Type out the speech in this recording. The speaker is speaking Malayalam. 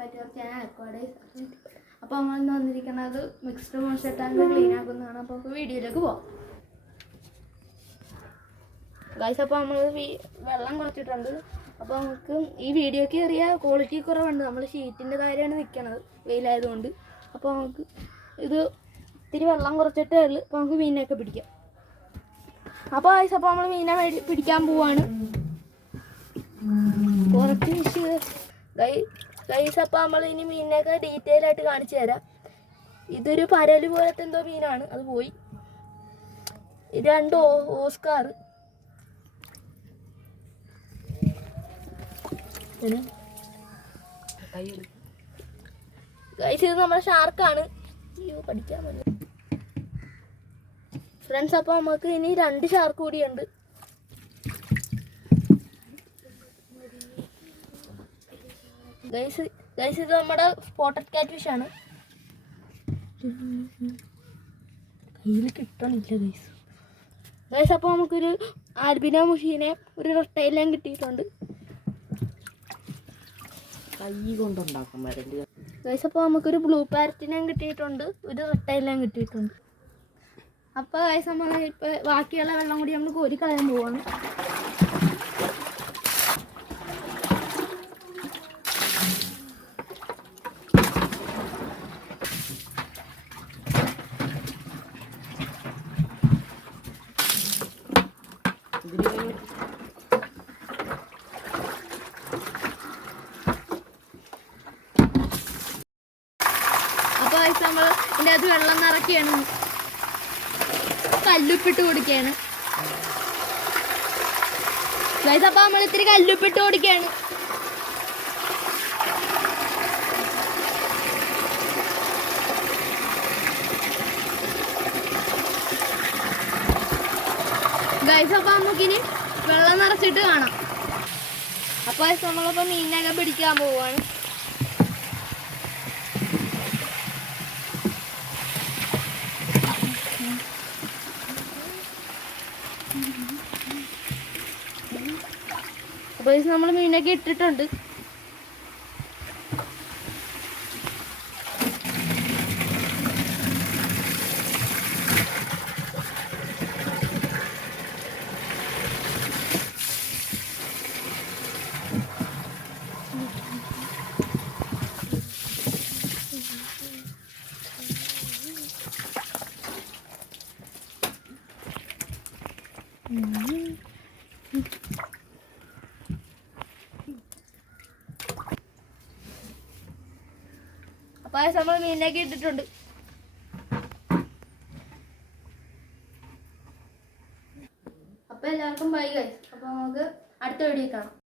Back to channel അക്വാഡൈസ്. അപ്പോൾ നമ്മൾ വന്നിരിക്കുന്നത് മിക്സ്ഡ് മോൺസ്റ്റർ ടാങ്ക് ക്ലീൻ ആക്കുന്നതാണ്. അപ്പോൾ നമുക്ക് വീഡിയോയിലേക്ക് പോകാം ഗൈസ്. അപ്പോൾ നമ്മൾ വെള്ളം കുറച്ചിട്ടുണ്ട്. അപ്പോൾ നമുക്ക് ഈ വീഡിയോയ്ക്ക് ചെറിയ ക്വാളിറ്റി കുറവുണ്ട്. നമ്മൾ ഷീറ്റിൻ്റെ താഴെയാണ് നിൽക്കുന്നത് വെയിലായതുകൊണ്ട്. അപ്പോൾ നമുക്ക് ഇത് ഇത്തിരി വെള്ളം കുറച്ചിട്ടേ ഉള്ളൂ. അപ്പോൾ നമുക്ക് മീനിനെയൊക്കെ പിടിക്കാം. അപ്പോൾ ഗൈസ് അപ്പോൾ നമ്മൾ മീനെ പിടിക്കാൻ പോവാണ്. കുറച്ച് ഫിഷ് ഗൈസ്. അപ്പോൾ നമ്മൾ ഇനി മീനിനെയൊക്കെ ഡീറ്റെയിൽ ആയിട്ട് കാണിച്ചു തരാം. ഇതൊരു പരല് പോലത്തെ എന്തോ മീനാണ്, അത് പോയി. 2 ഓസ്കാർ. ഗൈസ് ഇത് നമ്മുടെ ഷാർക്കാണ്. അയ്യോ പഠിക്കാൻ പറ്റില്ല ഫ്രണ്ട്സ്. അപ്പോൾ നമുക്ക് ഇനി 2 ഷാർക്ക് കൂടിയുണ്ട്. ഗൈസ് ഇത് നമ്മുടെ സ്പോട്ടഡ് ക്യാറ്റ് ഫിഷ് ആണ്. കയ്യിൽ കിട്ടണില്ല ഗൈസ്. അപ്പോൾ നമുക്കൊരു ആൽബിനോ മുഷീനെ ഒരു റെട്ടയിലേം കിട്ടിയിട്ടുണ്ട്. കൈ കൊണ്ടുണ്ടാക്കും വരണ്ട് ഗൈസ്. അപ്പോൾ നമുക്കൊരു ബ്ലൂ പാരറ്റിനെയും കിട്ടിയിട്ടുണ്ട്, ഒരു റെട്ടയിലേം കിട്ടിയിട്ടുണ്ട്. അപ്പോൾ ഗൈസ് നമ്മൾ ഇപ്പോൾ ബാക്കിയുള്ള വെള്ളം കൂടി നമ്മൾ കോരി കളയാൻ പോവാണ്. അപ്പോൾ ഗൈസ് നമ്മൾ ഇതിൻ്റെ അത് വെള്ളം നിറയ്ക്കുകയാണ്, കല്ലുപ്പിട്ട് കൊടുക്കുകയാണ് ഗൈസ്. അപ്പോൾ നമ്മൾ ഇത്തിരി കല്ലുപ്പിട്ട് കൊടുക്കുകയാണ്. ഗൈസ് അപ്പോൾ നമുക്കിനി വെള്ളം നിറച്ചിട്ട് കാണാം. അപ്പോൾ ഗൈസ് നമ്മളിപ്പോൾ മീനിനൊക്കെ പിടിക്കാൻ പോവുകയാണ്. അപ്പോൾ ഗൈസ് നമ്മൾ മീനൊക്കെ ഇട്ടിട്ടുണ്ട്. അപ്പോൾ നമ്മൾ മീനിലേക്ക് ഇട്ടിട്ടുണ്ട്. അപ്പോൾ എല്ലാവർക്കും ബൈ ഗൈസ്. അപ്പോൾ നമുക്ക് അടുത്ത വീഡിയോ കാണാം.